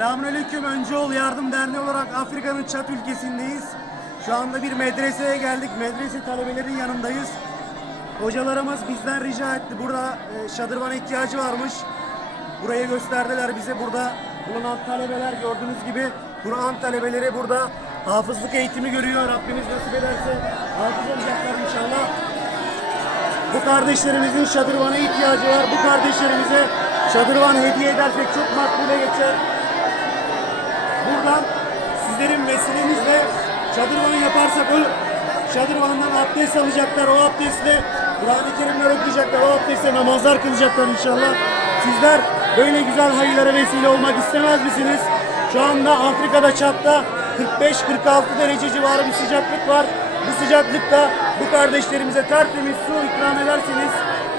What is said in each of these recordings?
Selamünaleyküm. Önce Ol Yardım Derneği olarak Afrika'nın Çat ülkesindeyiz. Şu anda bir medreseye geldik. Medrese talebelerin yanındayız. Hocalarımız bizden rica etti. Burada e, şadırvana ihtiyacı varmış. Burayı gösterdiler bize. Burada bulunan talebeler gördüğünüz gibi Kur'an talebeleri burada hafızlık eğitimi görüyor. Rabbimiz nasip ederse hafız olacaklar inşallah. Bu kardeşlerimizin şadırvana ihtiyacı var. Bu kardeşlerimize şadırvan hediye edersek çok makbule geçer. Buradan sizlerin vesilenizle şadırvanı yaparsak o şadırvandan abdest alacaklar. O abdestle Kur'an-ı Kerimler okuyacaklar. O abdestle namazlar kılacaklar inşallah. Sizler böyle güzel hayırlara vesile olmak istemez misiniz? Şu anda Afrika'da çatta 45-46 derece civarı bir sıcaklık var. Bu sıcaklıkta bu kardeşlerimize tertemiz su ikram ederseniz,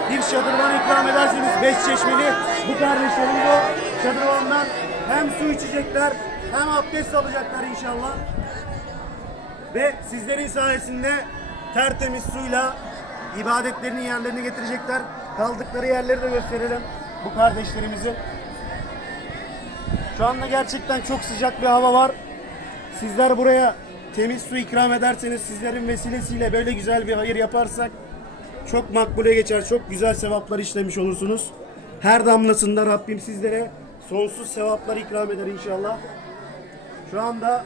bir şadırvan ikram ederseniz beş çeşmeli bu kardeşlerimiz o şadırvandan hem su içecekler hem abdest alacaklar inşallah. Ve sizlerin sayesinde tertemiz suyla ibadetlerini yerlerine getirecekler. Kaldıkları yerleri de gösterelim bu kardeşlerimizi. Şu anda gerçekten çok sıcak bir hava var. Sizler buraya temiz su ikram ederseniz sizlerin vesilesiyle böyle güzel bir hayır yaparsak çok makbule geçer. Çok güzel sevaplar işlemiş olursunuz. Her damlasında Rabbim sizlere sonsuz sevaplar ikram eder inşallah. Şu anda